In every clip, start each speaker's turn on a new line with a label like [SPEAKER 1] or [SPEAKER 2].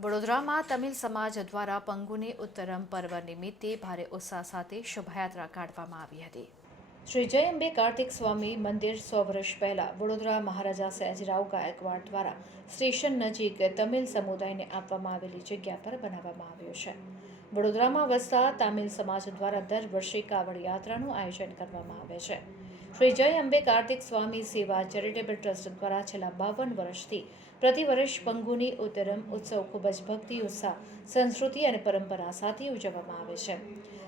[SPEAKER 1] વડોદરામાં તમિલ સમાજ દ્વારા પંગુની ઉત્તરમ પર્વ નિમિત્તે ભારે ઉત્સાહ સાથે શોભાયાત્રા કાઢવામાં આવી હતી. શ્રી જય અંબે કાર્તિક સ્વામી મંદિર સો વર્ષ પહેલાં વડોદરા મહારાજા સયાજીરાવ ગાયકવાડ દ્વારા સ્ટેશન નજીક તમિલ સમુદાયને આપવામાં આવેલી જગ્યા પર બનાવવામાં આવ્યો છે. વડોદરામાં વસતા તામિલ સમાજ દ્વારા દર વર્ષે કાવડ યાત્રાનું આયોજન કરવામાં આવે છે. શ્રી જય અંબે કાર્તિક સ્વામી સેવા ચેરિટેબલ ટ્રસ્ટ દ્વારા છેલ્લા બાવન વર્ષથી પ્રતિ વર્ષ પંગુની ઉત્તરમ ઉત્સવ ખૂબ જ ભક્તિ, ઉત્સાહ, સંસ્કૃતિ અને પરંપરા સાથે ઉજવવામાં આવે છે.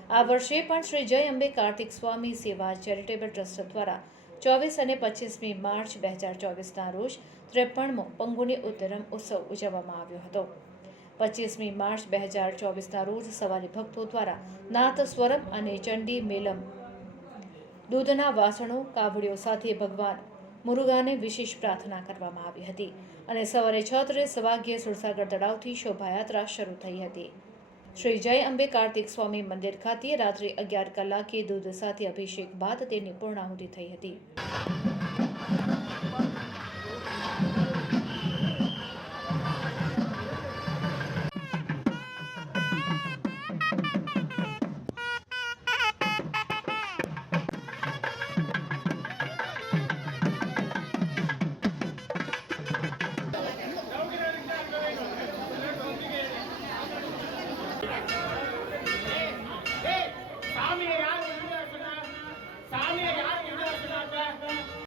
[SPEAKER 1] આ વર્ષે પણ શ્રી જય અંબે કાર્તિક સ્વામી સેવા ચેરિટેબલ ટ્રસ્ટ દ્વારા ચોવીસ અને પચીસમી માર્ચ બે હજાર ચોવીસના રોજ ત્રેપનમો પંગુની ઉત્તરમ ઉત્સવ ઉજવવામાં આવ્યો હતો. પચીસમી માર્ચ બે હજાર ચોવીસના રોજ સવારે ભક્તો દ્વારા નાથ સ્વરમ અને ચંડી મેલમ દૂધના વાસણો કાવડીઓ સાથે ભગવાન મુરુગાને વિશેષ પ્રાર્થના કરવામાં આવી હતી અને સવારે છ ત્રીસ વાગ્યે સુરસાગર તળાવથી શોભાયાત્રા શરૂ થઈ હતી. શ્રી જય અંબે કાર્તિક સ્વામી મંદિર ખાતે રાત્રે અગિયાર કલાકે દૂધ સાથે અભિષેક બાદ તેની પૂર્ણાહુતિ થઈ હતી. Thank you.